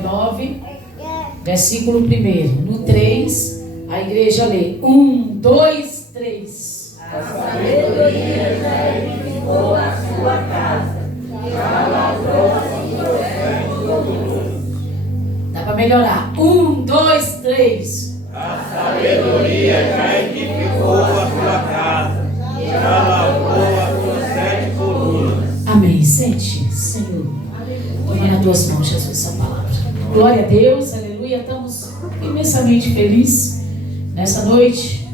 9, versículo 1. No 3, a igreja lê: 1, 2, 3. A sabedoria já edificou a sua casa, já lavrou suas 7 colunas. Dá para melhorar. 1, 2, 3. A sabedoria já edificou a sua casa, já lavrou as suas 7 colunas. Amém. Sente, Senhor. Toma nas tuas mãos, Jesus, essa palavra. Glória a Deus, aleluia. Estamos imensamente felizes nessa noite.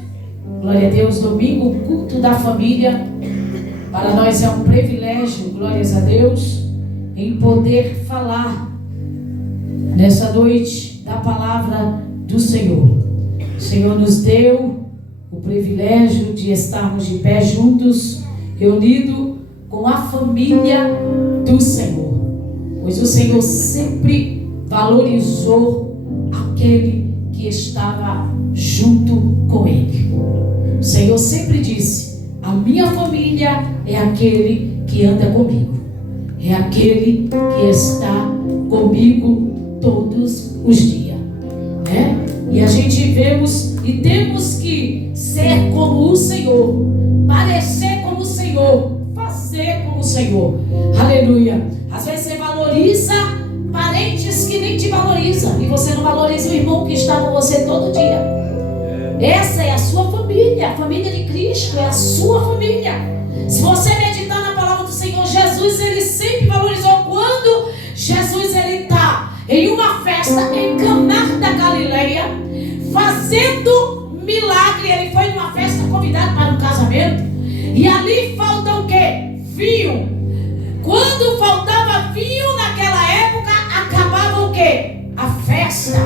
Glória a Deus, domingo, culto da família. Para nós é um privilégio, glórias a Deus, em poder falar nessa noite da palavra do Senhor. O Senhor nos deu o privilégio de estarmos de pé juntos, reunidos com a família do Senhor. Pois o Senhor sempre valorizou aquele que estava junto com Ele. O Senhor sempre disse: a minha família é aquele que anda comigo, é aquele que está comigo todos os dias, né? E a gente vemos e temos que ser como o Senhor, parecer como o Senhor, fazer como o Senhor. Aleluia. Às vezes você valoriza parentes que nem te valorizam, e você não valoriza o irmão que está com você todo dia. Essa é a sua família. A família de Cristo é a sua família. Se você meditar na palavra do Senhor, Jesus, ele sempre valorizou. Quando Jesus ele está em uma festa em Caná da Galileia, fazendo milagre, ele foi numa festa convidado para um casamento, e ali falta o quê? Vinho. Quando faltava vinho naquela época, acabava o quê? A festa.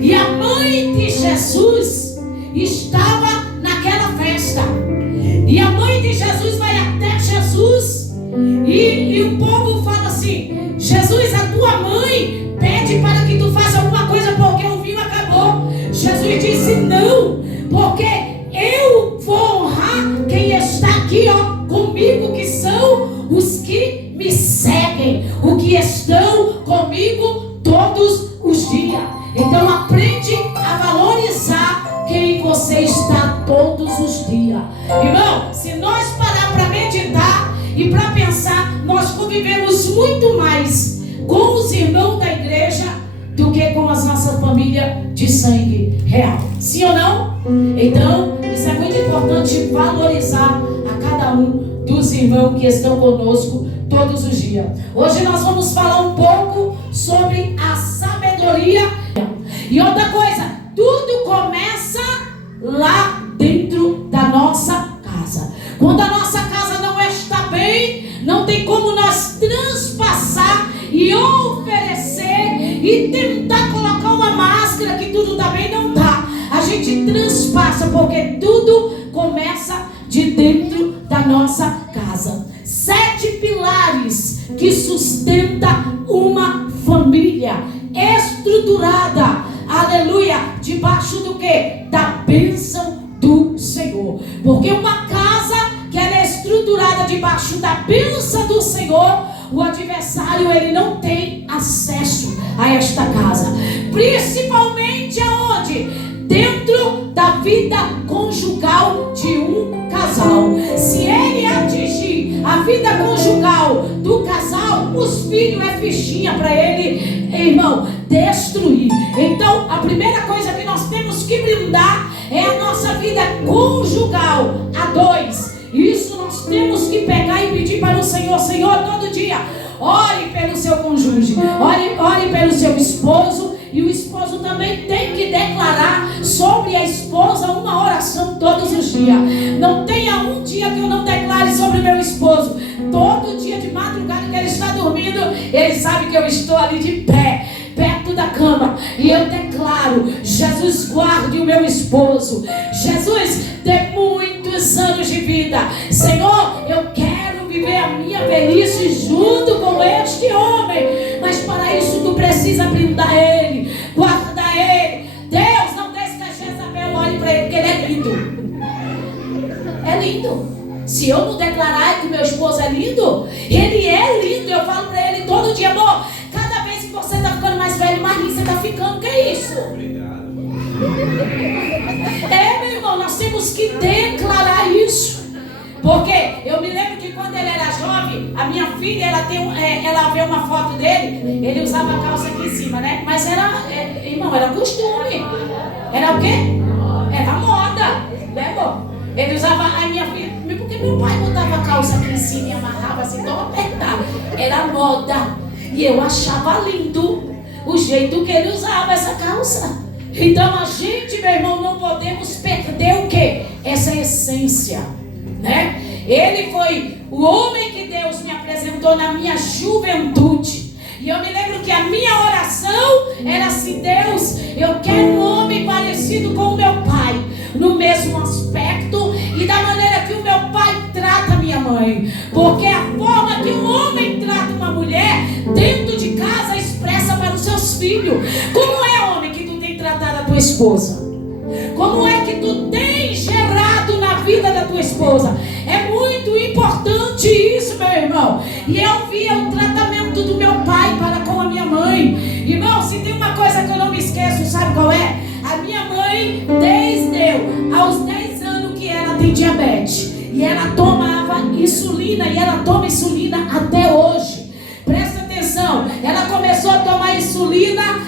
E a mãe de Jesus estava naquela festa. E a mãe de Jesus vai até Jesus. E o povo fala assim: Jesus, a tua mãe pede para que tu faça alguma coisa porque o vinho acabou. Jesus disse: não, porque eu vou honrar quem está aqui, ó, comigo, que são os que me seguem, os que estão comigo todos os dias. Então aprende a valorizar quem você está todos os dias. Irmão, se nós parar para meditar e para pensar, nós convivemos muito mais com os irmãos da igreja do que com as nossas famílias de sangue real. Sim ou não? Então, isso é muito importante, valorizar a cada um dos irmãos que estão conosco todos os dias. Hoje nós vamos falar um pouco sobre a sabedoria. E outra coisa, tudo começa lá dentro da nossa casa. Quando a nossa casa não está bem, não tem como nós transpassar e oferecer e tentar colocar uma máscara que tudo está bem, não dá. A gente transpassa, porque tudo começa de dentro da nossa casa. 7 pilares que sustentam uma família estruturada, aleluia, debaixo do que? Da bênção do Senhor. Porque uma casa que ela é estruturada debaixo da bênção do Senhor, o adversário ele não tem acesso a esta casa. Principalmente aonde? Dentro da vida conjugal de um casal. Se ele atingir a vida conjugal do casal, os filhos é fichinha para ele, irmão, destruir. Então a primeira coisa que nós temos que blindar é a nossa vida conjugal. A 2, isso nós temos que pegar e pedir para o Senhor. Senhor, todo dia ore pelo seu cônjuge, ore pelo seu esposo. E o esposo também tem que declarar sobre a esposa uma oração todos os dias. Não tenha um dia que eu não declare sobre o meu esposo. Todo dia de madrugada que ele está dormindo, ele sabe que eu estou ali de pé, perto da cama, e eu declaro: Jesus, guarde o meu esposo. Jesus, dê muitos anos de vida. Senhor, eu quero viver a minha velhice junto com este homem. Mas para isso tu precisa blindar ele, guardar ele. Deus, não deixe que a Jezabel olhe para ele, porque ele é lindo. É lindo. Se eu não declarar que meu esposo é lindo, ele é lindo. Eu falo para ele todo dia: amor, cada vez que você está ficando mais velho, está ficando. Que é isso? Meu irmão, nós temos que declarar isso. Porque eu me lembro que quando ele era jovem, a minha filha, ela vê uma foto dele, ele usava calça aqui em cima, né? Mas irmão, era costume. Era o quê? Era moda, né, bom? Ele usava, a minha filha, porque meu pai botava a calça aqui em cima e amarrava assim, tão apertada. Era moda. E eu achava lindo o jeito que ele usava essa calça. Então a gente, meu irmão, não podemos perder o quê? Essa essência, né? Ele foi o homem que Deus me apresentou na minha juventude. E eu me lembro que a minha oração era assim: Deus, eu quero um homem parecido com o meu pai, no mesmo aspecto e da maneira que o meu pai trata a minha mãe. Porque a forma que um homem trata uma mulher dentro de casa expressa para os seus filhos. Como é, homem, que tu tem tratado a tua esposa? Como é que tu tem gerado na vida da tua esposa? É muito importante isso, meu irmão. E eu via o tratamento do meu pai para com a minha mãe. Irmão, se tem uma coisa que eu não me esqueço, sabe qual é? A minha mãe, desde aos 10 anos que ela tem diabetes. E ela tomava insulina, e ela toma insulina até hoje. Presta atenção, ela começou a tomar insulina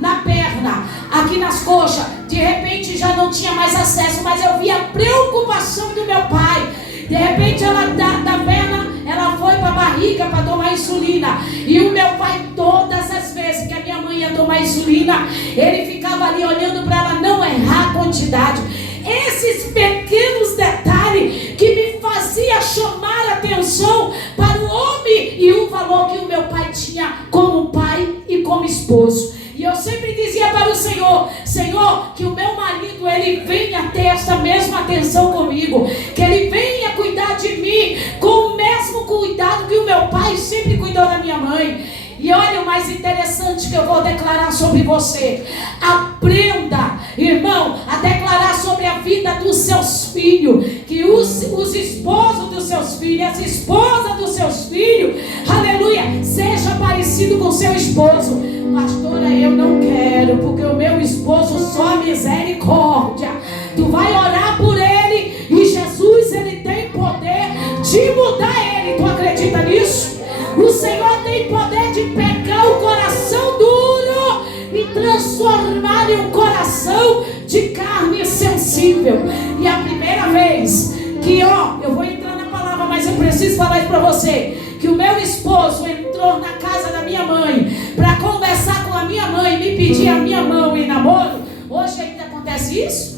na perna, aqui nas coxas. De repente já não tinha mais acesso, mas eu via a preocupação do meu pai. De repente ela da perna, ela foi para a barriga para tomar insulina. E o meu pai, todas as vezes que a minha mãe ia tomar insulina, ele ficava ali olhando para ela não errar a quantidade. Esses pequenos detalhes que me fazia chamar a atenção para o homem e o valor que o meu pai tinha como pai e como esposo. E eu sempre dizia para o Senhor: Senhor, que o meu marido, ele venha ter essa mesma atenção comigo, que ele venha cuidar de mim com o mesmo cuidado que o meu pai sempre cuidou da minha mãe. E olha o mais interessante que eu vou declarar sobre você: aprenda, irmão, a declarar sobre a vida dos seus filhos, que os esposos dos seus filhos, as esposas dos seus filhos, aleluia, seja parecido com seu esposo. Pastora, eu não quero, porque o meu esposo só misericórdia. Tu vai orar por ele e Jesus, ele tem poder de mudar ele. Tu acredita nisso? O Senhor tem poder de pegar o coração duro e transformar em um coração de carne sensível. E a primeira vez que, eu vou entrar na palavra, mas eu preciso falar isso para você, que o meu esposo entrou na casa da minha mãe para conversar com a minha mãe, me pedir a minha mão em namoro. Hoje ainda acontece isso?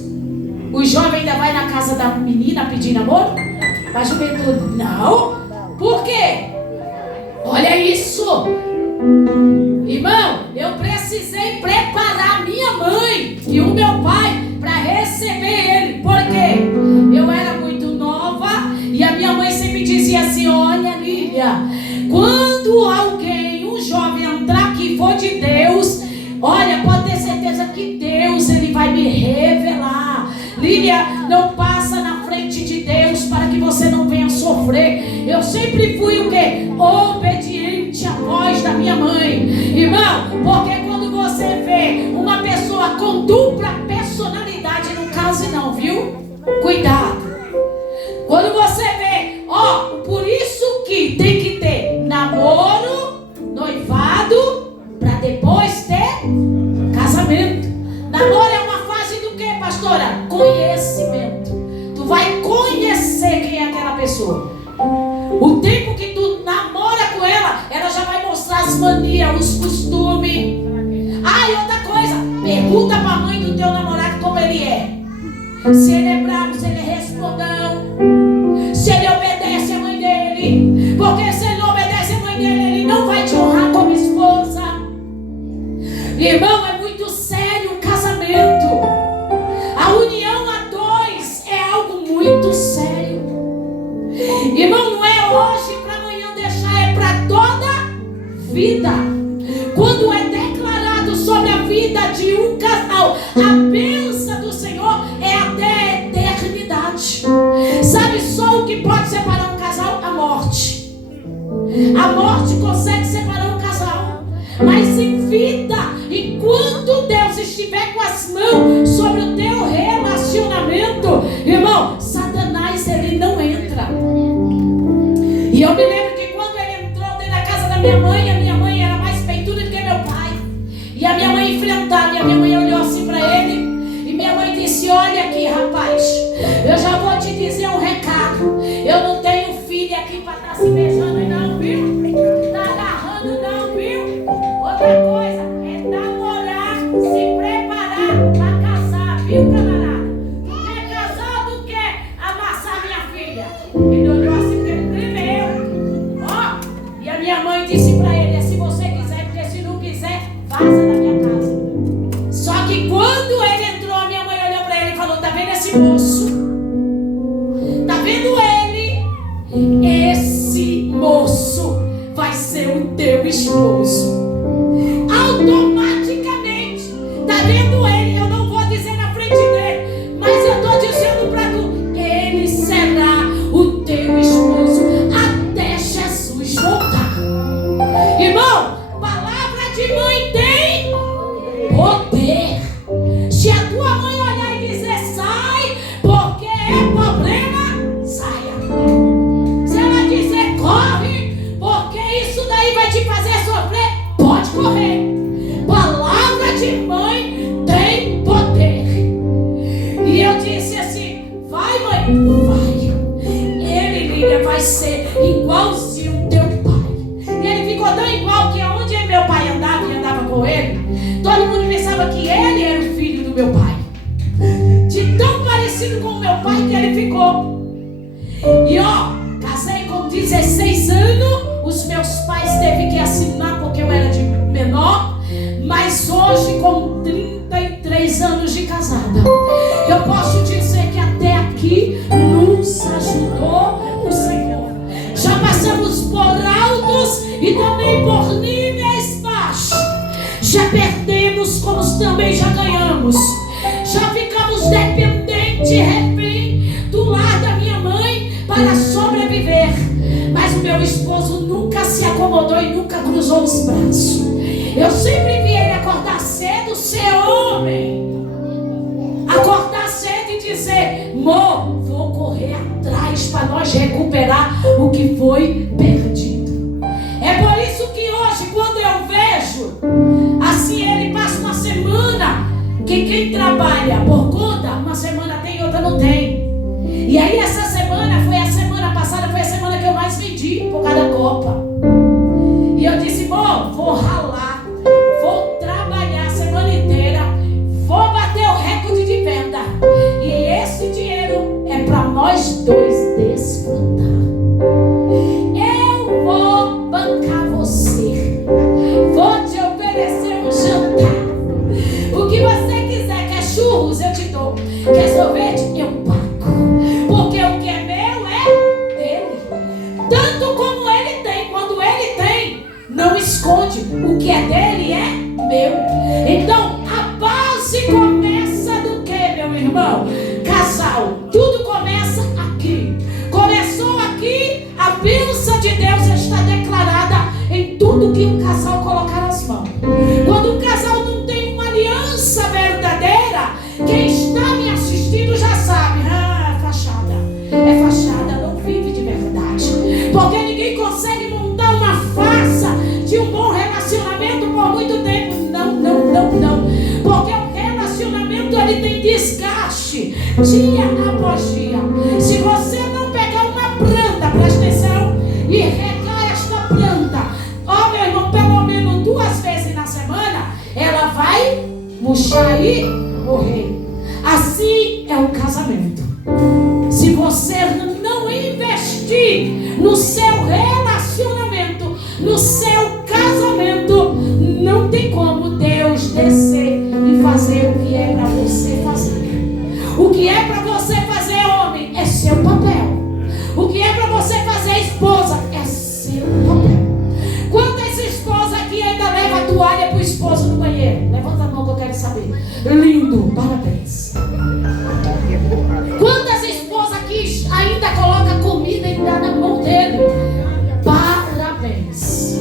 O jovem ainda vai na casa da menina pedir namoro? Para a juventude? Não. Por quê? Olha isso. Irmão, eu precisei preparar minha mãe e o meu pai para receber ele. Por quê? Eu era muito nova e a minha mãe sempre dizia assim: olha, Lília, quando alguém, um jovem entrar que for de Deus, olha, pode ter certeza que Deus, ele vai me revelar. Lília, não passa na frente de Deus para que você não venha sofrer. Eu sempre fui o quê? Obediente à voz da minha mãe. Irmão, porque quando você vê uma pessoa com dupla personalidade, não case não, viu? Cuidado. Quando você vê, por isso que tem que ter namoro, noivado, para depois ter casamento. Namoro é uma fase do que, pastora? Conhecimento. Tu vai conhecer quem é aquela pessoa. O tempo que tu namora com ela, ela já vai mostrar as manias, os costumes. E outra coisa, pergunta pra mãe do teu namorado como ele é. Se ele é bravo, se ele é respondão, se ele obedece a mãe dele. Porque se ele não obedece a mãe dele, ele não vai te honrar como esposa. Irmão, é muito sério o casamento. A união a dois é algo muito sério. Irmão, não é hoje para amanhã deixar, é para toda vida. Quando é declarado sobre a vida de um casal, a bênção do Senhor é até a eternidade. Sabe só o que pode separar um casal? A morte. A morte consegue separar um casal, mas em vida, enquanto E a minha mãe enfrentava, e a minha mãe olhou assim para ele, e minha mãe disse: olha aqui, rapaz, eu já vou te dizer um recado. Eu não tenho filha aqui para estar se beijando não, viu? Tá agarrando não, viu? Outra coisa é namorar, se preparar para casar, viu, camarada? Tu quer casar ou tu quer amassar minha filha? Ele olhou assim porque ele tremeu. Ó, e a minha mãe disse para ele: se você quiser, porque se não quiser, vaza da minha casa. Só que quando ele entrou, a minha mãe olhou para ele e falou: tá vendo esse moço? Tá vendo ele? Esse moço vai ser o teu esposo. Automaticamente, tá vendo ele? Eu não vou dizer na frente dele, mas eu tô dizendo para tu: ele será o teu esposo até Jesus voltar. Irmão, palavra de mãe tem poder. Se a tua mãe olhar e dizer sai, porque é problema, saia. Se ela dizer corre, porque isso daí vai te fazer sofrer, pode correr. Palavra de mãe tem poder. E eu disse assim: vai, mãe, vai. Ele, Lília, vai ser igualzinho teu pai. E ele ficou tão igual que onde meu pai andava e andava com ele, todo mundo pensava que ele era o filho do meu pai. De tão parecido com o meu pai que ele ficou. E ó, casei com 16 anos. Os meus pais teve que assinar porque eu era de menor. Mas hoje, com 33 anos de casada, eu posso dizer que até aqui nos ajudou o Senhor. Já passamos por altos e também por níveis baixos. Já perdemos como também já ganhamos. Já ficamos dependentes, refém do lar da minha mãe para sobreviver. Mas o meu esposo nunca se acomodou e nunca cruzou os braços. Eu sempre vi ele acordar cedo, ser homem. Acordar cedo e dizer: amor, vou correr atrás para nós recuperar o que foi perdido. É por isso que hoje, quando eu vejo assim, ele passa uma semana, que quem trabalha por conta, uma semana tem, outra não tem. E aí essa semana, foi a semana passada, foi a semana que eu mais vendi por causa da Copa. E eu disse: bom, vou ralar, vou trabalhar a semana inteira, vou bater o recorde de venda. E esse dinheiro é para nós dois desfrutar. Eu vou bancar você, vou te oferecer um jantar. O que você quiser, quer churros, eu te dou. Quer sorvete, eu pago. Porque o que é meu é dele. Tanto como ele tem, quando ele tem, não esconde. O que é dele é meu. Então, a base começa do que, meu irmão? Casal, tudo começa aqui. Começou aqui, a bênção de Deus está declarada em tudo que um casal colocar nas mãos. Quando um casal não tem uma aliança verdadeira, quem está me assistindo já sabe: é fachada, não vive de verdade. Porque ninguém consegue montar uma farsa de um bom relacionamento por muito tempo. Não. Porque o relacionamento, ele tem desgaste dia após dia. Se você não pegar uma planta, presta atenção, e regar esta planta, ó, meu irmão, pelo menos 2 vezes na semana, ela vai murchar e morrer. Assim é o casamento. Se você não investir no seu relacionamento, no seu casamento, não tem como Deus descer e fazer o que é para você fazer. O que é para você fazer, homem, é seu papel. O que é para você fazer, esposa, é seu papel. Quantas esposas aqui ainda levam a toalha para o esposo no banheiro? Levanta a mão que eu quero saber. Lindo, parabéns. Quantas esposas aqui ainda colocam comida e dá na mão dele? Parabéns.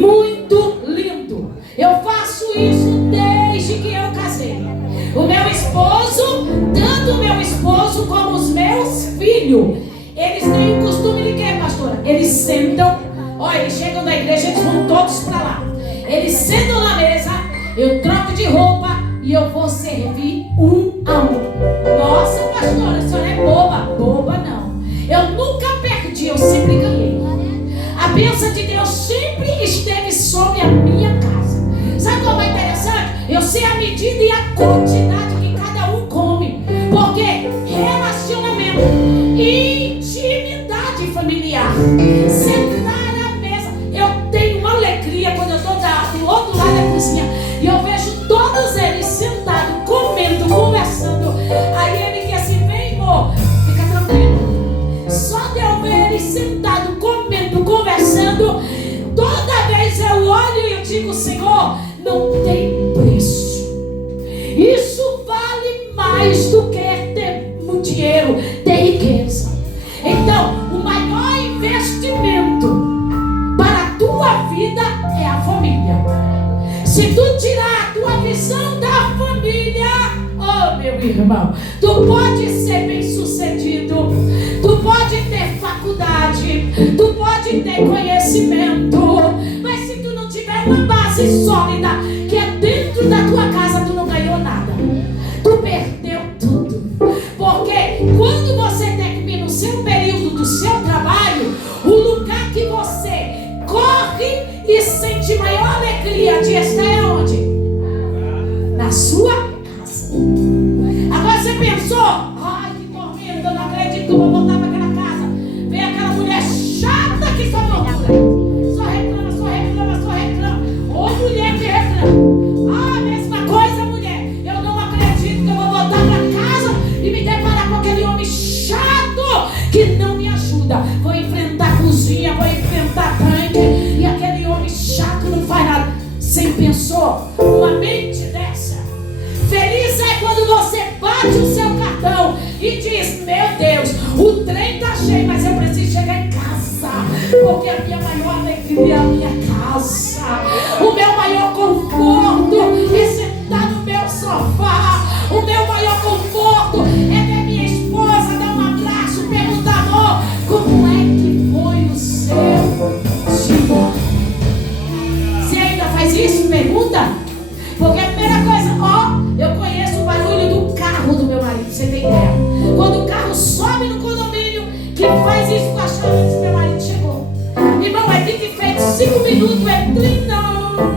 Muito lindo. Eu faço isso desde que eu casei. O meu esposo, tanto o meu esposo como os meus filhos, eles têm o costume de quê, pastora? Eles sentam, olha, eles chegam na igreja, eles vão todos para lá. Eles sentam na mesa eu troco de roupa e eu vou servir um a um. Nossa, pastora, a senhora é boba. Boba não. Eu nunca perdi, eu sempre ganhei. A bênção de Deus sempre esteve sobre a minha casa. Sabe como é interessante? Eu sei a medida e a quantidade que cada um come. Porque relacionamento, intimidade familiar, sentar à mesa. Eu tenho uma alegria quando eu estou do outro lado da cozinha e eu vejo todos eles sentados, comendo, conversando. Aí ele diz assim: vem, amor, fica tranquilo. Só de eu ver eles sentados, comendo, conversando, toda vez eu olho e eu digo: Senhor, não tem preço. Isso vale mais do que ter muito dinheiro, ter riqueza. Então, o maior investimento para a tua vida é a família. Se tu tirar a tua visão da família, oh meu irmão, tu pode ser bem sucedido, tu pode ter faculdade, tu pode ter conhecimento, mas se tu não tiver uma base sólida, que é dentro da tua casa, tu não ganhou nada, tu perdeu tudo. Porque quando você termina o seu período do seu trabalho, o lugar que você corre e sente maior alegria de estar é onde? Na sua casa. Agora você pensou: ai, que tormento, eu não acredito que eu vou voltar para aquela casa. Vem aquela mulher chata que só tortura. Só reclama, só reclama, só reclama. Ô mulher que reclama. Ah, mesma coisa, mulher. Eu não acredito que eu vou voltar para casa e me deparar com aquele homem chato que não me ajuda. Vou enfrentar a cozinha, vou enfrentar tanque, e aquele homem chato não faz nada. Você pensou uma mente dessa? Feliz é quando você bate o seu cartão e diz: meu Deus, o trem tá cheio, mas eu preciso chegar em casa, porque a minha maior alegria é a minha casa. O meu maior conforto é sentar no meu sofá. O meu maior conforto é ver minha esposa dar um abraço, perguntar: amor, como é que foi o seu dia? Você ainda faz isso? Pergunta. Porque a primeira coisa, eu conheço o barulho do carro do meu marido, você tem ideia? Quando o carro sobe no condomínio, que faz isso com a chave antes meu marido chegou. Irmão, é dito e feito, 5 minutos, é trindão.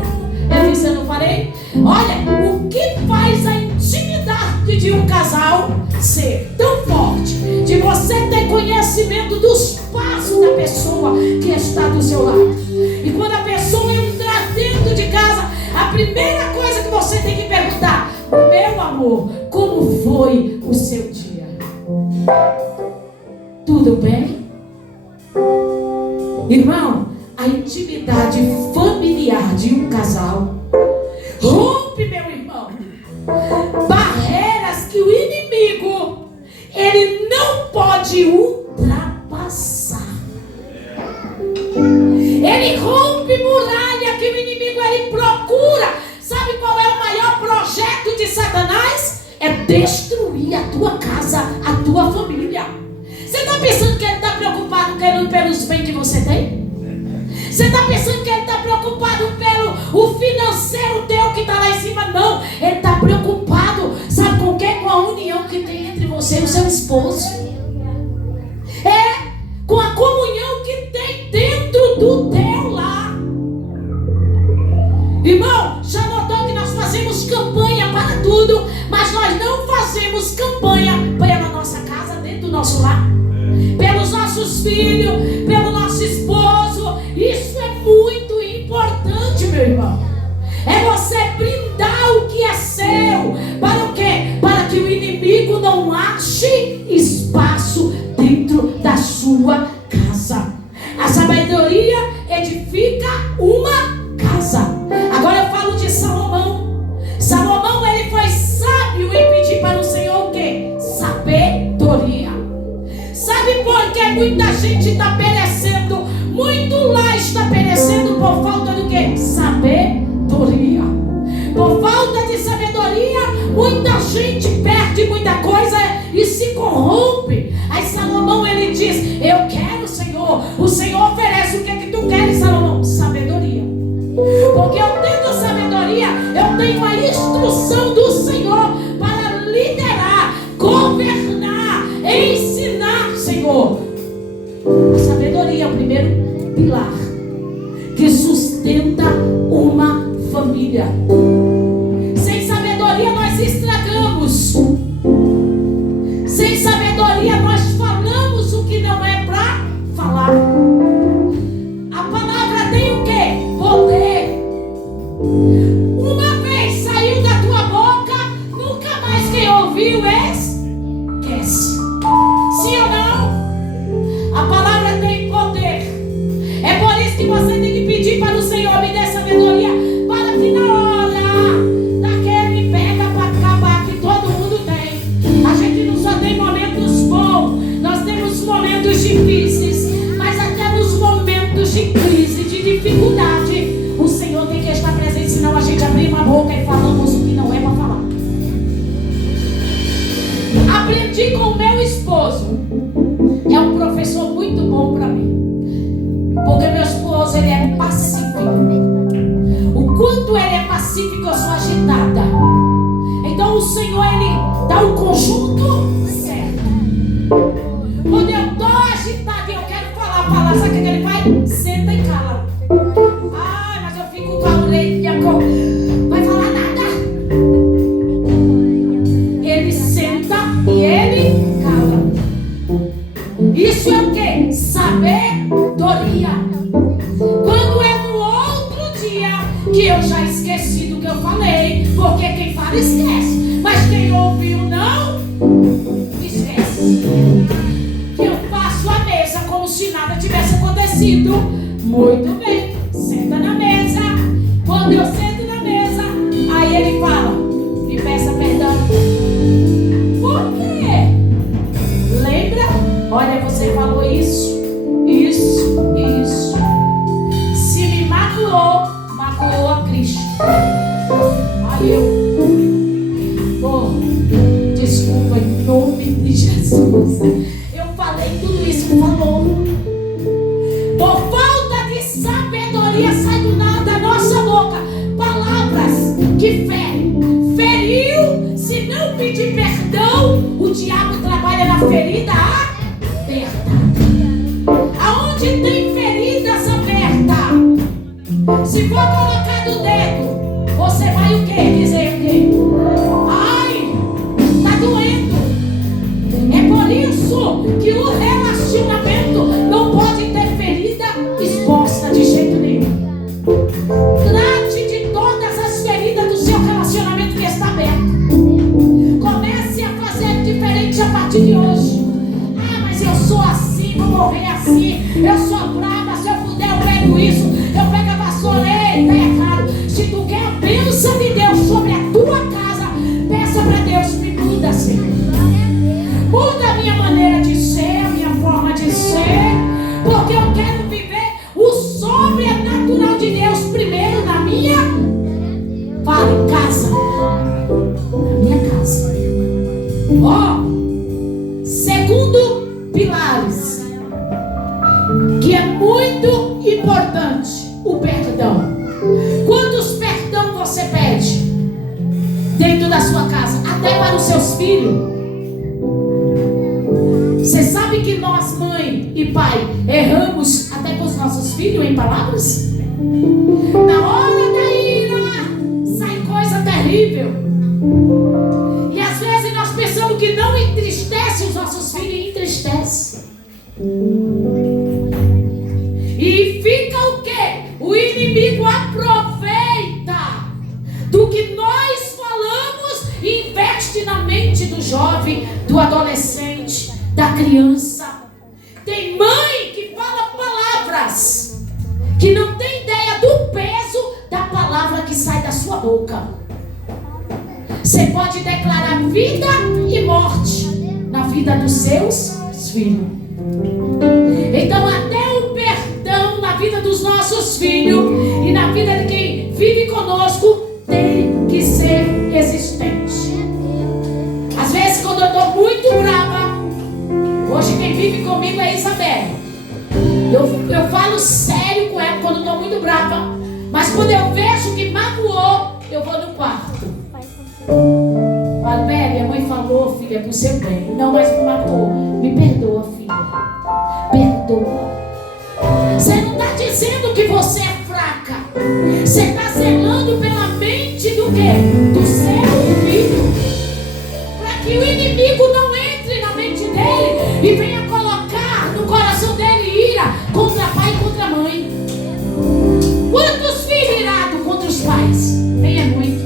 Eu disse: eu não falei? Olha, o que faz a intimidade de um casal ser tão forte, de você ter conhecimento dos passos da pessoa que está do seu lado. E quando a pessoa entrar dentro de casa, a primeira coisa que você tem que perguntar: meu amor, como foi o seu dia? Tudo bem? Irmão, a intimidade familiar de um casal rompe, meu irmão, barreiras que o inimigo ele não pode ultrapassar. Ele rompe muralha que o inimigo ele procura. Sabe qual é o maior projeto de Satanás? É destruir a tua casa, a tua família. Você está pensando que ele está preocupado pelos bens que você tem? Você está pensando que ele está preocupado pelo o financeiro teu que está lá em cima? Não, ele está preocupado, sabe com o quê? Com a união que tem entre você e o seu esposo. Com a comunhão que tem dentro do teu lar. Irmão, já notou que nós fazemos campanha para tudo, mas nós não fazemos campanha pela nossa casa, dentro do nosso lar, pelos nossos filhos, pelo nosso esposo. Isso é muito importante, meu irmão. É você brindar o que é seu. Para o quê? Para que o inimigo não ache espaço dentro da sua casa. A sabedoria edifica uma casa. Agora eu falo de Salomão. Salomão, ele foi sábio em pedir para o Senhor o quê? Sabedoria. Sabe por que muita gente está perecendo? Muito lá está perecendo por falta do quê? Sabedoria. Por falta de sabedoria, muita gente perde muita coisa e se corrompe. Aí Salomão, ele diz: eu quero, Senhor. O Senhor oferece o que é que tu queres, Salomão? Sabedoria. Porque eu tendo sabedoria, eu tenho sabedoria. Sem sabedoria nós estragamos. Sem sabedoria nós falamos o que não é para falar. A palavra tem o quê? Poder. Uma vez saiu da tua boca, nunca mais quem ouviu esquece. Sim ou não? A palavra tem poder. É por isso que você tem que pedir para o Senhor me dar sabedoria, para que na hora daquele pega para acabar que todo mundo tem. A gente não só tem momentos bons, nós temos momentos difíceis, mas até nos momentos de crise, de dificuldade, o Senhor tem que estar presente, senão a gente abrir uma boca e falamos o que não é para falar. Aprendi com o meu esposo, é um professor muito bom para mim. Porque meu esposo, ele é pacífico. O quanto ele é pacífico, eu sou agitada. Então o Senhor, ele dá o conjunto certo. Quando eu estou agitada e eu quero falar, sabe o que ele faz? Senta e cala. Ai, mas eu fico com a orelha com... Vai falar nada. Ele senta e ele cala. Isso é o quê? Sabedoria. Quando é no outro dia que eu já esqueci do que eu falei, porque quem fala esquece, mas quem ouviu não esquece. Que eu faço a mesa como se nada tivesse acontecido. Muito bem, senta na mesa. Quando eu sento na mesa, aí ele fala, me peça perdão. Por quê? Lembra? Olha, você falou isso. Se me magoou a Cristo. Aí desculpa, em nome de Jesus. Eu falei tudo isso que falou. Por falta de sabedoria sai do nada da nossa boca palavras que ferem. Feriu, se não pedir perdão, o diabo trabalha na ferida aberta. Aonde tem feridas abertas, se for colocar do dedo, você vai o quê? Dizer o quê? Ai, tá doendo. É por isso que o relacionamento não pode ter ferida exposta de jeito nenhum. Trate de todas as feridas do seu relacionamento que está aberto. Comece a fazer diferente a partir de hoje. Ah, mas eu sou assim, vou morrer assim. Eu sou brava, se eu puder eu pego isso. Eu pego a vassoura, ei, tá errado. Se tu quer a bênção de Deus sobre a tua casa, peça para Deus, me muda, Senhor. Muda a minha maneira de ser, a minha forma de ser, porque eu quero viver o sobrenatural de Deus primeiro na minha casa. Na minha casa. Segundo pilares, que é muito importante, o perdão. Quantos perdão você pede dentro da sua casa, até para os seus filhos? Você sabe que nós, mãe e pai, erramos até com os nossos filhos em palavras? Na hora da ira sai coisa terrível. E às vezes nós pensamos que não entristece os nossos filhos, entristece. E fica o quê? O inimigo aproveita do que nós falamos e investe na mente do jovem, do adolescente, da criança. Tem mãe que fala palavras que não tem ideia do peso da palavra que sai da sua boca. Você pode declarar vida e morte na vida dos seus filhos. Então até o perdão na vida dos nossos filhos e na vida de quem vive conosco tem que ser existente. Às vezes quando eu estou muito brava, hoje quem vive comigo é Isabel. Eu falo sério com ela quando estou muito brava, mas quando eu vejo que magoou, eu vou no quarto. Falo, minha mãe falou, filha, pro seu bem. Não, mas me matou. Me perdoa, filha. Perdoa. Você não está dizendo que você é fraca. Você está zelando pela mente quê? Do seu filho. Para que o inimigo não entre na mente dele e venha colocar no coração dele ira contra pai e contra mãe. Quantos filhos irados contra os pais? Nem é muito.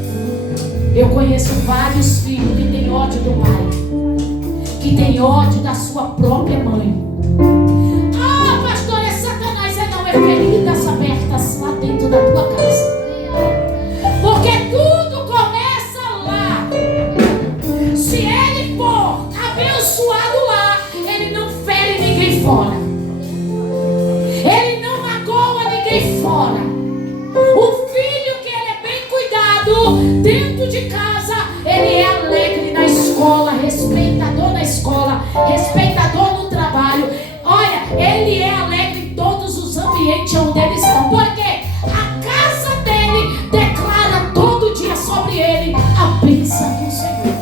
Eu conheço vários filhos que têm ódio do pai, que têm ódio da sua própria mãe. Ah, pastor, é Satanás. Não, é feridas abertas lá dentro da tua casa. Porque tudo começa lá. Se ele for abençoado lá, ele não fere ninguém fora. Ele não magoa ninguém fora. O filho que ele é bem cuidado dentro de casa, ele é alegre na escola, respeitador na escola, respeitador no trabalho. Olha, ele é alegre em todos os ambientes onde eles estão. Porque a casa dele declara todo dia sobre ele a bênção do Senhor.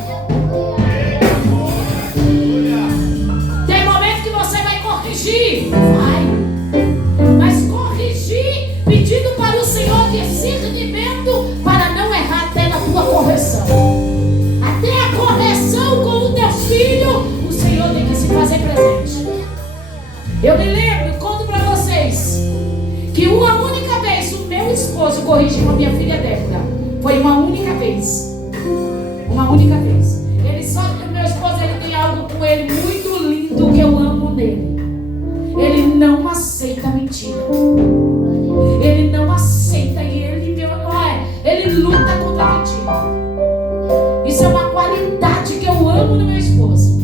Tem momento que você vai corrigir, vai. Mas corrigir pedindo para o Senhor discernimento para não errar até na tua correção. Até a correção com o teu filho, o Senhor tem que se fazer presente. Eu me lembro, conto para vocês, que uma única vez o meu esposo corrigiu a minha filha Débora. Foi uma única vez. Uma única vez. O meu esposo, ele tem algo com ele muito lindo que eu amo nele. Ele não aceita mentira. Ele não aceita e ele luta contra a mentira. Isso é uma qualidade que eu amo no meu esposo.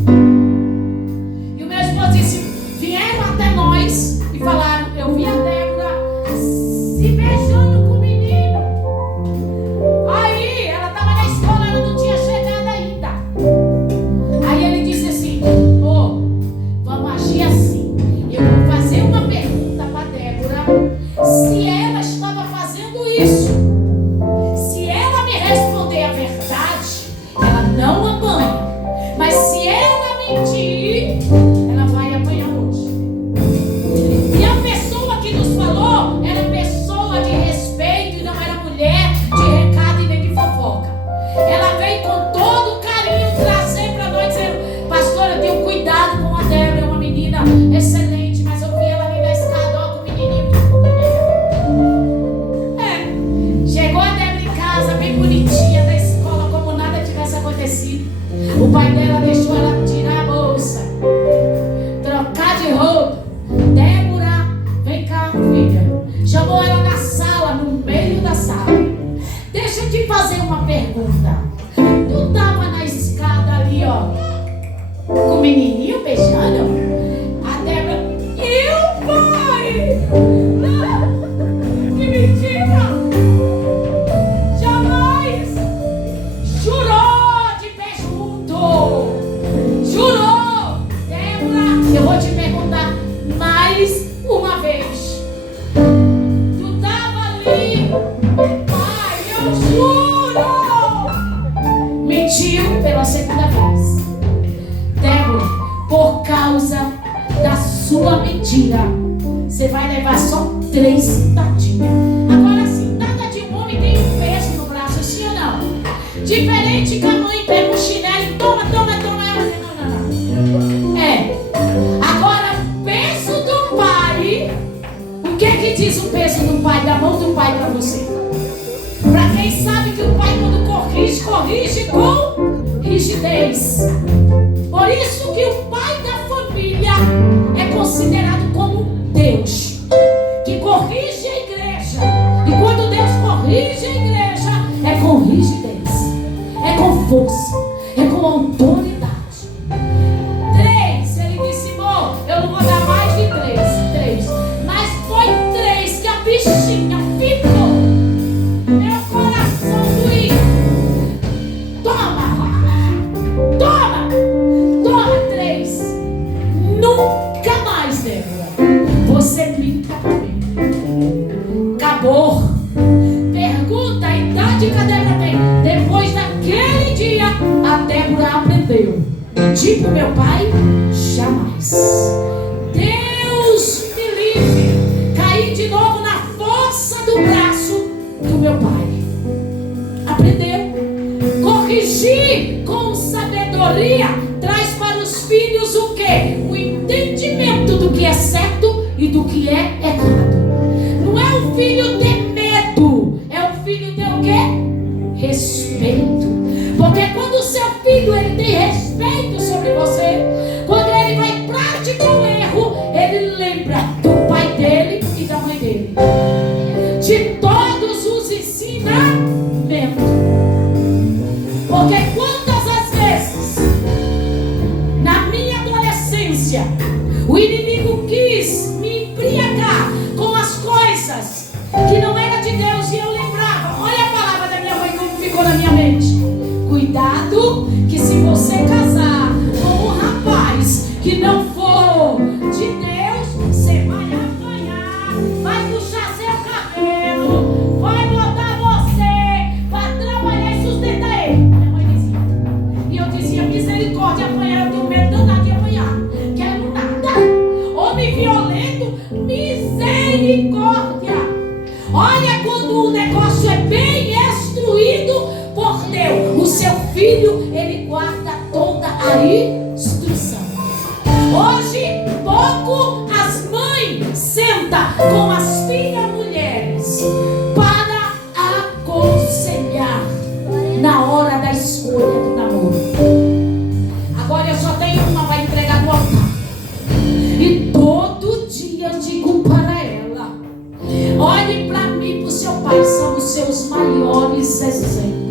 E o meu esposo disse, vieram até nós e falaram, eu vi a Débora se beijando com o menino. Aí ela estava na escola, ela não tinha chegado ainda. Aí ele disse assim, vamos agir assim. Eu vou fazer uma pergunta para Débora se ela estava fazendo isso. Se ela me responder a verdade, ela não apanha. Mas se ela mentir, ela vai apanhar hoje. E a pessoa que nos falou era pessoa de respeito e não era mulher de recado e nem de fofoca. Ela veio com todo carinho trazer para nós, dizendo, pastor, eu tenho cuidado com a Débora, é uma menina excelente, mas eu vi ela vir da escada, ó, com o menininho que ficou chegou a Débora em casa, bem bonitinha, da escola, como nada tivesse acontecido. O pai dela deixou ela tirar a bolsa, trocar de roupa. Débora, vem cá, filha. Chamou ela na sala, no meio da sala. Deixa eu te fazer uma pergunta. Tu tava na escada ali, ó, com o menininho beijando? A Débora, eu, pai? Que mentira! Jamais! Jurou de pé junto! Jurou! Débora, eu vou te perguntar mais uma vez. Tu tava ali? Pai, eu juro! Mentiu pela segunda vez. Débora, por causa da sua mentira, você vai levar só 3 cintadinhas. Agora, cintada de um homem tem um peso no braço, sim ou não? Diferente que a mãe pega um chinelo e toma. Não. Agora, peso do pai. O que é que diz o peso do pai, da mão do pai para você? Para quem sabe que o pai, quando corrige com rigidez. Por isso que o pai da família é considerado como Deus, que corrige a igreja. E quando Deus corrige a igreja, é com rigidez, é com força, é com autoridade. 3, ele disse, amor, eu não vou dar mais de 3. Mas foi 3 que a bichinha ficou. Meu coração doía. Toma 3. Nunca mais, Débora, você brinca comigo. Acabou. Pergunta a idade que a Débora tem. Depois daquele dia, a Débora aprendeu. Tipo meu pai, jamais. Deus me livre. Caí de novo na força do braço do meu pai. Aprendeu. Corrigir com sabedoria traz para os filhos o quê? O entendimento do que é certo e do que é errado. Não é o filho ter medo, é o filho ter o quê? Respeito. Porque quando o seu filho ele tem respeito sobre você, quando ele vai praticar o erro, ele lembra do pai dele e da mãe dele, de todos os ensinamentos. Porque quantas as vezes na minha adolescência o inimigo quis me embriagar com as coisas que não era de Deus e eu lembrava, olha a palavra da minha mãe como ficou na minha mente: cuidado que se você casar com um rapaz que não for de Deus, você vai apanhar, vai puxar seu cabelo, vai botar você para trabalhar e sustentar ele. Minha mãe dizia. E eu dizia: misericórdia, apanhar, eu tenho medo danado de apanhar. Quero nada. Homem violento, misericórdia. Olha quando o negócio é bem instruído por Deus, o seu filho, ele guarda toda a instrução. Hoje, pouco as mães sentam com as filhas mulheres para aconselhar na hora da escolha do namoro. Agora eu só tenho uma para entregar no altar. E todo dia eu digo para ela: olhe para mim, para o seu pai, são os seus maiores exemplos.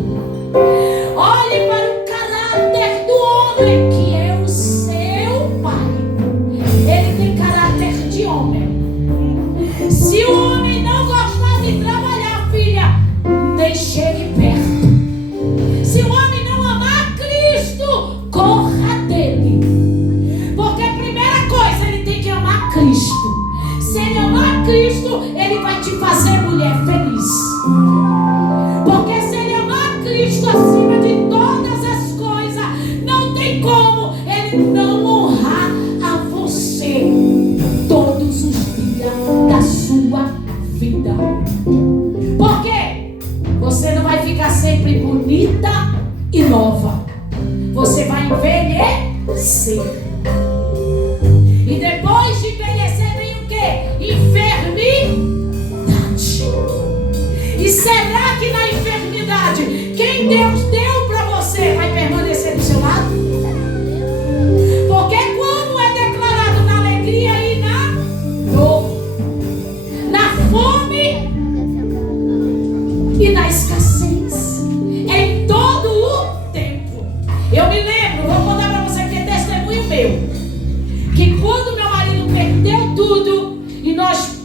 Olhe para o caráter do homem, que é o seu pai. Ele tem caráter de homem. Se o homem não gostar de trabalhar, filha, nem chegue perto. Se o homem não amar Cristo, corra dele. Porque a primeira coisa, ele tem que amar Cristo. Se ele amar Cristo, ele vai te fazer mulher feliz. Porque se ele amar Cristo acima de todas as coisas, não tem como ele não honrar a você todos os dias da sua vida. Por quê? Você não vai ficar sempre bonita e nova. Você vai envelhecer. E depois de envelhecer vem o quê? Enfermidade. E será que na enfermidade, quem Deus deu para você vai permanecer do seu lado? Porque como é declarado na alegria e na dor, na fome e na escassez, em todo o tempo. Eu me lembro, vou contar para você que é testemunho meu, que quando meu marido perdeu tudo e nós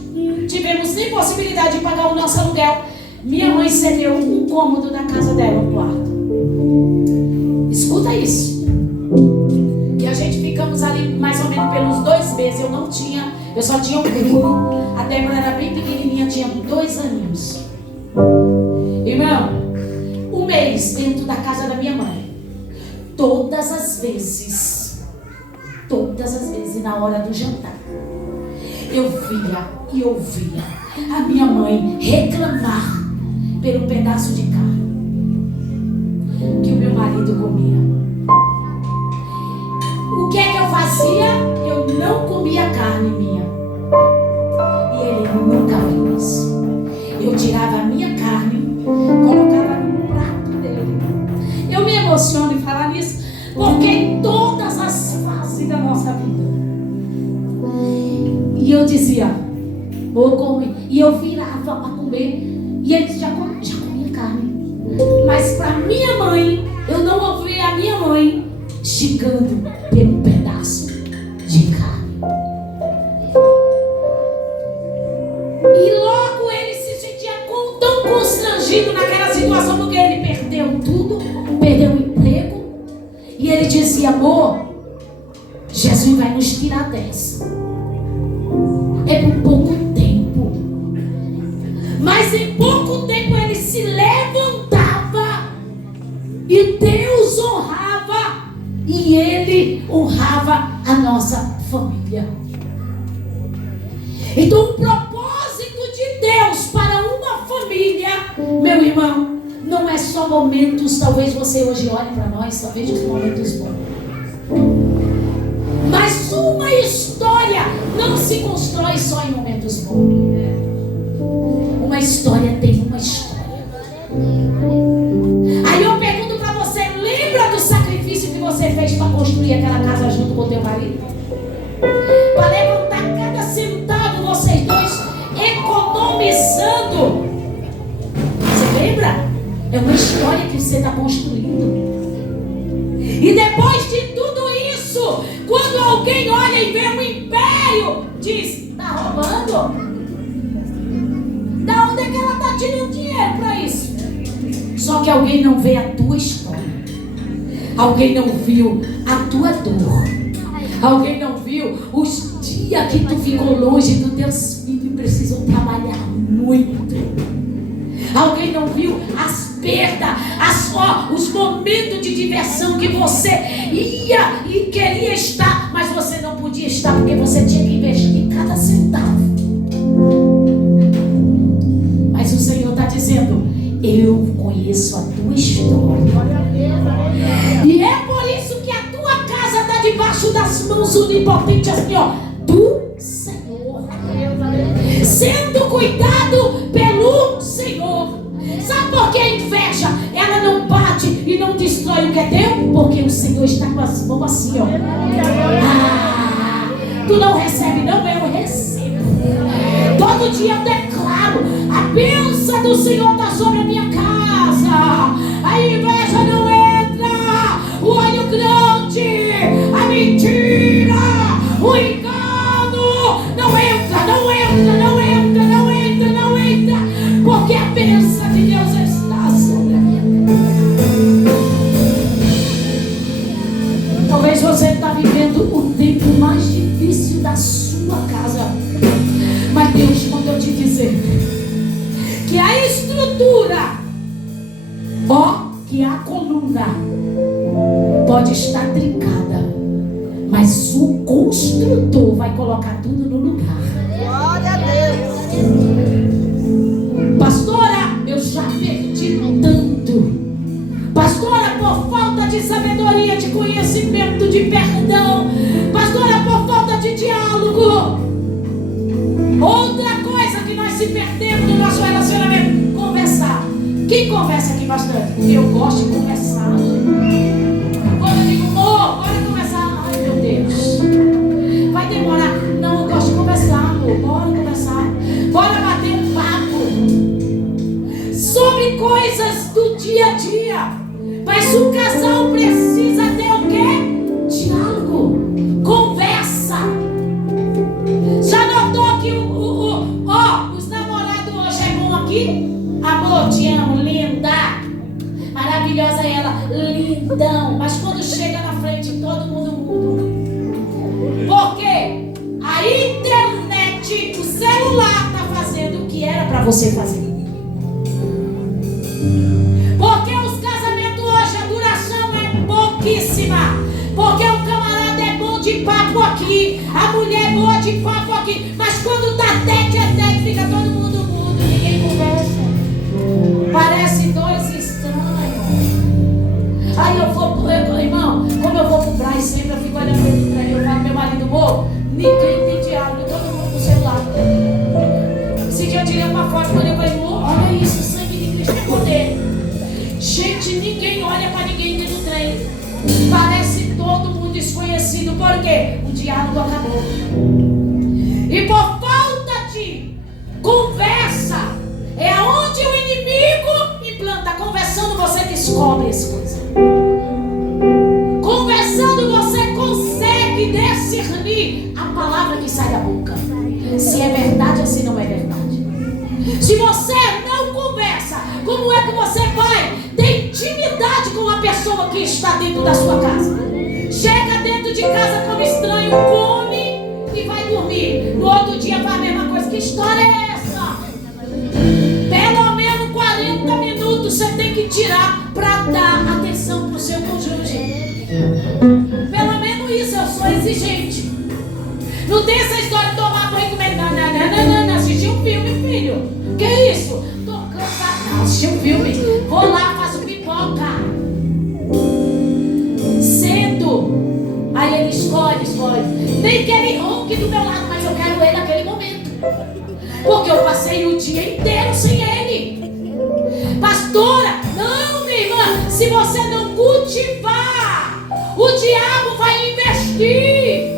tivemos nem possibilidade de pagar o nosso aluguel, minha mãe cedeu um cômodo da casa dela, um quarto. Escuta isso. E a gente ficamos ali mais ou menos pelos 2 meses. Eu só tinha um Bruno. A Débora era bem pequenininha, tinha 2 aninhos. Irmão, 1 mês dentro da casa da minha mãe. Todas as vezes na hora do jantar, eu via e ouvia a minha mãe reclamar pelo pedaço de carne que o meu marido comia. O que é que eu fazia? Eu não comia carne minha. E ele nunca viu isso. Eu tirava a minha carne, colocava no prato dele. Eu me emociono em falar nisso, porque em todas as fases da nossa vida. E eu dizia: vou comer. E eu virava para comer. E ele já comia carne. Mas para minha mãe, eu não ouvia a minha mãe chegando pelo pedaço de carne. E logo ele se sentia tão constrangido naquela situação, porque ele perdeu tudo, perdeu o emprego. E ele dizia: amor, Jesus vai nos tirar dessa. É por pouco tempo. Mas em pouco tempo ele se levantava e Deus honrava, e ele honrava a nossa família. Então o propósito de Deus para uma família, meu irmão, não é só momentos, talvez você hoje olhe para nós, só veja os momentos bons. Mas uma história não se constrói só em momentos bons. Uma história tem uma história. Aí eu pergunto para você, lembra do sacrifício que você fez para construir aquela casa junto com o teu marido? Para levantar cada centavo, vocês dois economizando. Você lembra? É uma história que você está construindo. E depois de tudo isso, quando alguém olha e vê um império, diz, está roubando? Da onde é que ela está tirando dinheiro para isso? Só que alguém não vê a tua história. Alguém não viu a tua dor. Alguém não viu os dias que tu ficou longe dos teus filhos e precisam trabalhar muito. Alguém não viu as perdas, os momentos de diversão que você ia e queria estar, mas você não podia estar porque você tinha que investir cada centavo. Mas o Senhor está dizendo, eu conheço a tua história. E é por isso que a tua casa está debaixo das mãos onipotentes, assim, ó, do Senhor. Sendo cuidado pelo Senhor. Sabe por que a inveja, ela não bate e não destrói o que é teu? Porque o Senhor está com as mãos assim, ó. Tu não recebe, não, eu recebo. Todo dia eu declaro, a bênção do Senhor está sobre a minha casa. A inveja não entra, o olho grande, a mentira, o engano, não entra, não entra, não entra, não entra, não entra, porque a bênção de Deus está sobre a minha casa. Talvez você está vivendo o tempo mais difícil da sua casa, mas Deus mandou te dizer que a estrutura, que a coluna pode estar trincada, mas o construtor vai colocar tudo no lugar. Glória a Deus. Pastora, eu já perdi tanto. Pastora, por falta de sabedoria, de conhecimento, de perdão. Pastora, por falta de diálogo. Outra coisa que nós se perdemos no nosso relacionamento, conversar. Quem conversa aqui bastante? Eu gosto de conversar. Quando eu digo, amor, bora conversar. Ai, meu Deus. Vai demorar. Não, eu gosto de conversar, amor. Bora conversar. Bora bater um papo sobre coisas do dia a dia. Mas o casal precisa ter o quê? Diálogo. Conversa. Já notou que os namorados hoje é bom aqui? Amor, te amo, linda. Maravilhosa ela, lindão. Mas quando chega na frente, todo mundo muda. Por quê? A internet, o celular está fazendo o que era para você fazer. Porque os casamentos hoje, a duração é pouquíssima. Porque o camarada é bom de papo aqui, a mulher é boa de papo aqui, mas quando dá tete a tete, fica todo mundo mudo, ninguém conversa. Parece dois estranhos. Aí eu vou, irmão, como eu vou pro Braz sempre, eu fico olhando pro trem, eu falo, meu marido, ninguém tem diálogo, todo mundo no celular. Esse dia eu tirei uma foto, falei pra ele, olha isso, o sangue de Cristo é poder. Gente, ninguém olha pra ninguém dentro do trem. Parece todo mundo desconhecido, porque o diálogo acabou. E por falta de conversa, é onde o inimigo implanta. Conversando você descobre as coisas. Conversando você consegue discernir a palavra que sai da boca, se é verdade ou se não é verdade. Se você não conversa, como é que você vai ter intimidade com a pessoa que está dentro da sua casa? Chega dentro de casa como estranho, come e vai dormir. No outro dia faz a mesma coisa. Que história é essa? Pelo menos 40 minutos você tem que tirar para dar atenção para o seu cônjuge. Pelo menos isso, eu sou exigente. Não tem essa história de tomar banho e comer. Não, assistir um filme, filho. Que isso? Tô cansada. Assistir um filme. Vou lá, faço pipoca. que ele ronque do meu lado, mas eu quero ele naquele momento. Porque eu passei o dia inteiro sem ele. Pastora, não, minha irmã, se você não cultivar, o diabo vai investir.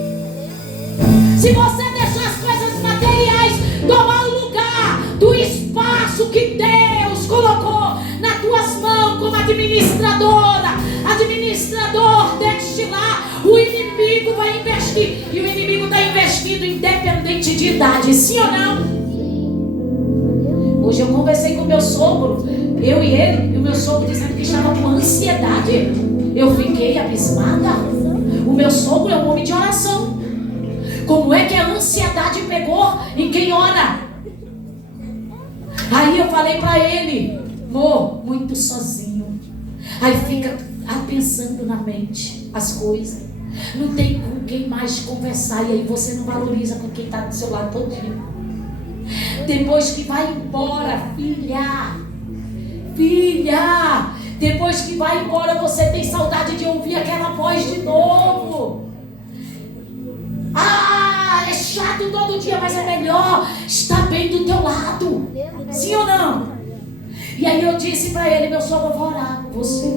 Se você deixar as coisas materiais tomar o lugar do espaço que Deus colocou nas tuas mãos como administradora, administrador, deixe lá, o inimigo vai investir. E o inimigo está investindo independente de idade, sim ou não? Hoje eu conversei com o meu sogro, eu e ele, e o meu sogro dizendo que estava com ansiedade. Eu fiquei abismada. O meu sogro é um homem de oração. Como é que a ansiedade pegou em quem ora? Aí eu falei para ele, amor, muito sozinho. Aí fica pensando na mente as coisas. Não tem com quem mais conversar. E aí você não valoriza com quem está do seu lado todo dia. Depois que vai embora, filha, depois que vai embora, você tem saudade de ouvir aquela voz de novo. É chato todo dia, mas é melhor estar bem do teu lado. Sim ou não? E aí eu disse para ele, meu sogro, eu vou orar por você.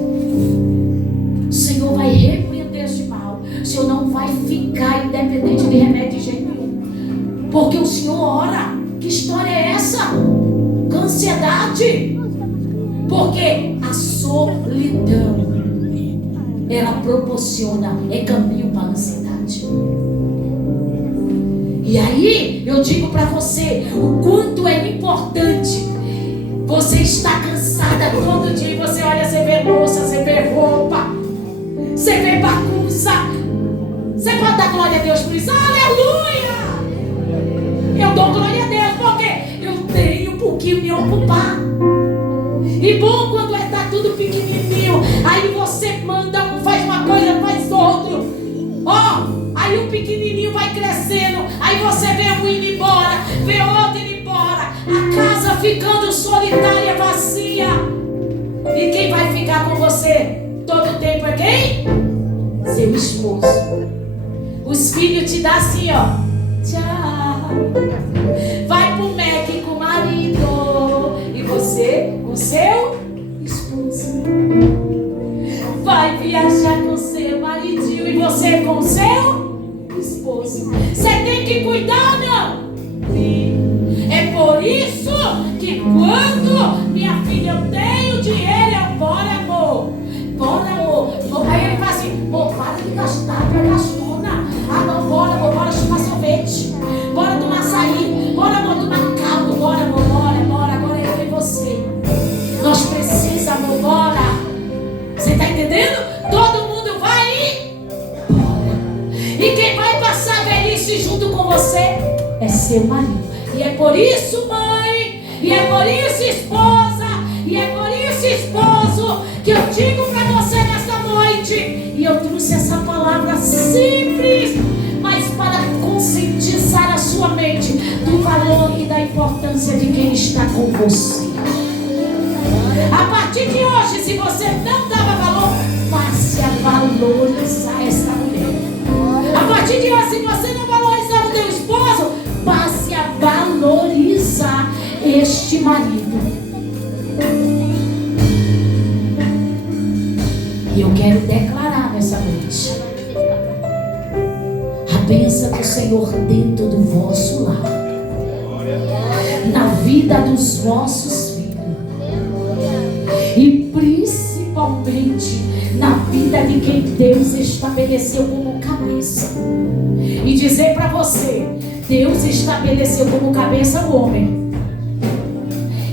O Senhor vai repreender esse mal. O Senhor não vai ficar independente de remédio de jeito nenhum. Porque o Senhor ora. Que história é essa? Com ansiedade. Porque a solidão, ela proporciona, caminho para a ansiedade. E aí eu digo para você o quanto é importante. Você está cansada todo dia, você olha, você vê louça, você vê roupa, você vê bagunça. Você pode dar glória a Deus por isso? Aleluia! Eu dou glória a Deus porque eu tenho por que me ocupar. E bom quando está tudo pequenininho, aí você manda, faz uma coisa, faz outro. Aí o pequenininho vai crescendo, aí você vê um indo embora, vê outro indo embora, a casa ficando solitária, vazia. E quem vai ficar com você todo o tempo é quem? Seu esposo. Os filhos te dão assim, tchau. Vai pro Mac com o marido e você com seu esposo. Vai viajar com seu maridinho e você com seu esposo. Você tem que cuidar, não? Sim. É por isso que quando minha filha, eu tenho dinheiro, eu bora, amor. Bora, amor. Aí ele fala assim, amor, para de gastar, tu é gastona. Não, bora, amor, bora chupar sorvete. Bora tomar açaí. Bora, amor, tomar caldo. Bora, amor, bora. Agora é eu e você. Nós precisamos, amor, bora. Você está entendendo? Todo mundo vai embora. E quem vai passar a velhice junto com você é seu marido. E é por isso, mãe, e é por isso, esposa, e é por isso, esposo, que eu digo para você nesta noite, e eu trouxe essa palavra simples, mas para conscientizar a sua mente do valor e da importância de quem está com você. A partir de hoje, se você não dava valor, passe a valorizar essa mulher. A partir de hoje, se você não valorizar o teu esposo, passe a valorizar este marido. E eu quero declarar nessa noite a bênção do Senhor dentro do vosso lar, na vida dos vossos filhos e principalmente na vida de quem Deus estabeleceu como cabeça. E dizer para você, Deus estabeleceu como cabeça o homem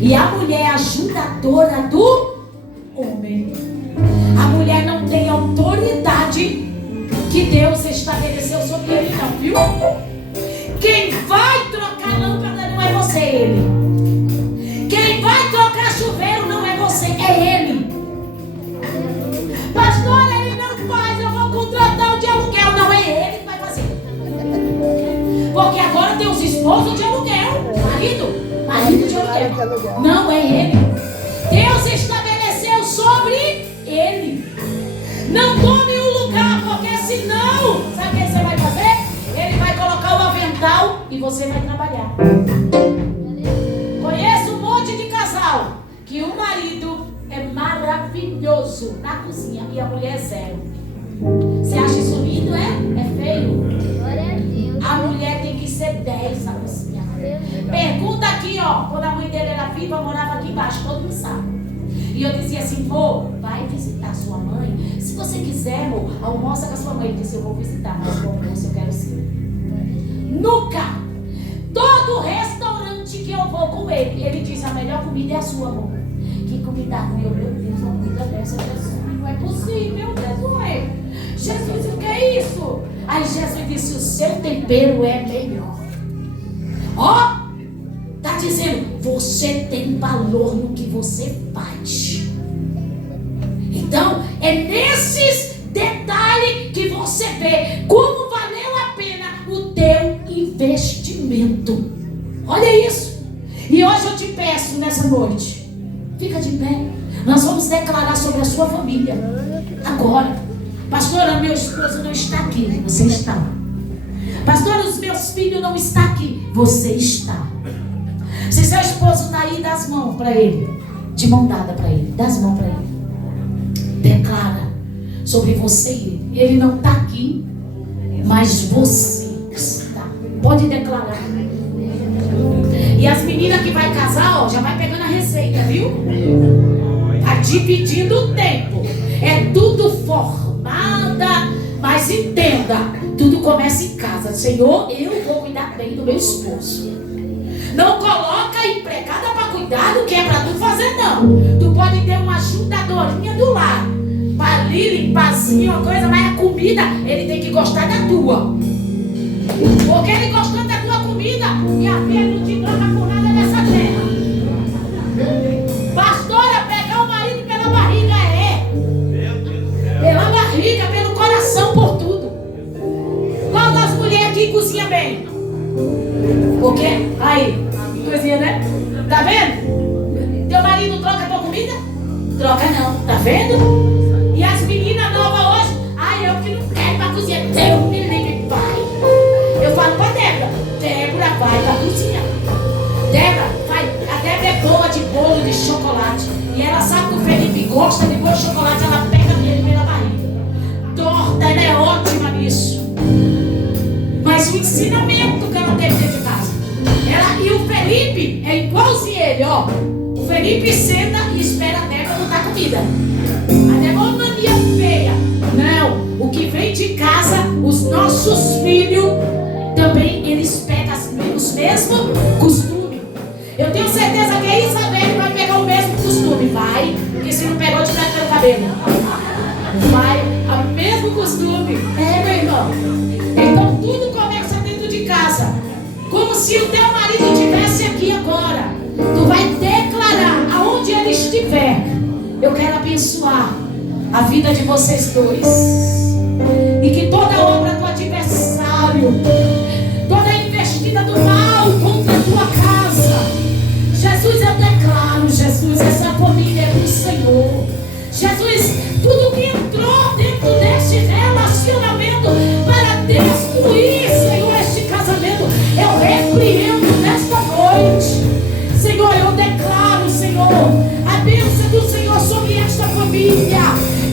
e a mulher ajudadora do homem. A mulher não tem autoridade que Deus estabeleceu sobre ele, não, viu? Quem vai trocar lâmpada não é você, é ele. Quem vai trocar chuveiro não é você, é ele. Pastor, ele não faz, eu vou contratar o de aluguel. Não, é ele que vai fazer. Porque agora tem os esposos de aluguel. Marido de aluguel. Não, é ele. Deus estabeleceu sobre ele. Não tome o lugar, porque senão, sabe o que você vai fazer? Ele vai Natal e você vai trabalhar. Conheço um monte de casal que o marido é maravilhoso na cozinha e a mulher é zero. Você acha isso lindo, é? É feio? A mulher tem que ser 10 na cozinha. Pergunta aqui, ó. Quando a mãe dele era viva, morava aqui embaixo, todo mundo sabe. E eu dizia assim, vô, vai visitar sua mãe. Se você quiser, vô, almoça com a sua mãe. Ele disse, eu vou visitar, mas o almoço eu quero ser. Nunca. Todo restaurante que eu vou com ele diz, a melhor comida é a sua, amor. Que comida ruim, meu Deus, uma comida dessa, Jesus. Não é possível, Jesus. Jesus, o que é isso? Aí Jesus disse, o seu tempero é melhor. Ó, tá dizendo, você tem valor no que você faz. Então, é nesses detalhes que você vê como valeu a pena o teu investimento. Olha isso. E hoje eu te peço nessa noite, fica de pé. Nós vamos declarar sobre a sua família. Agora, pastora, meu esposo não está aqui. Você está. Pastora, os meus filhos não estão aqui. Você está. Se seu esposo está aí, dá as mãos para ele. De mão dada para ele. Dá as mãos para ele. Declara sobre você. Ele não está aqui, mas você está. Pode declarar. E as meninas que vai casar, ó, já vai pegando a receita, viu? Está dividindo o tempo. É tudo formada, mas entenda, tudo começa em casa. Senhor, eu vou cuidar bem do meu esposo. Não coloca empregada para cuidar do que é para tu fazer, não. Tu pode ter uma ajudadorinha do lar para ali limparzinho, uma coisa, mas a comida ele tem que gostar da tua. Porque ele gostando da tua comida, minha filha não te troca por nada nessa terra. Pastora, pegar o marido pela barriga pela barriga, pelo coração, por tudo. Qual das mulheres aqui cozinha bem? O quê? Aí, cozinha, né? Tá vendo? Teu marido troca a tua comida? Troca não, tá vendo? E as meninas novas hoje, ai, eu que não quero ir pra cozinha. Deus me livre, pai. Eu falo pra Débora, vai pra cozinha. Débora, vai. A Débora é boa de bolo de chocolate. E ela sabe que o Felipe gosta de bolo de chocolate, ela pega ele pela barriga. Torta, ela é ótima nisso. Mas o ensinamento que ela teve dentro de casa. E o Felipe é igualzinho ele, ó. O Felipe senta e espera a Débora botar comida. A Débora é uma mania feia. Não, o que vem de casa, os nossos filhos também, eles pegam os mesmos costumes. Eu tenho certeza que a Isabel vai pegar o mesmo costume. Vai, porque se não pegou, te dá pelo cabelo. Vai, o mesmo costume. É, meu irmão. Então tudo começa dentro de casa. Como se o teu marido estivesse aqui agora. Tu vai declarar aonde ele estiver. Eu quero abençoar a vida de vocês dois. E que toda obra do adversário, toda investida do mal contra a tua casa, Jesus, eu declaro, Jesus, essa família é do Senhor. Jesus, tudo que entrou dentro deste relacionamento para destruir, Senhor, este casamento, eu repreendo nesta noite. Senhor, eu declaro, Senhor, a bênção do Senhor sobre esta família.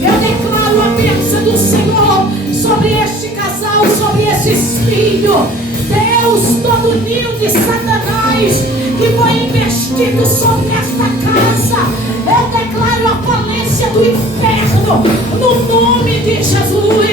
Eu declaro a bênção do Senhor sobre este casal, sobre esses filhos. Deus, todo ninho de Satanás que foi investido sobre esta casa, eu declaro a falência do inferno no nome de Jesus.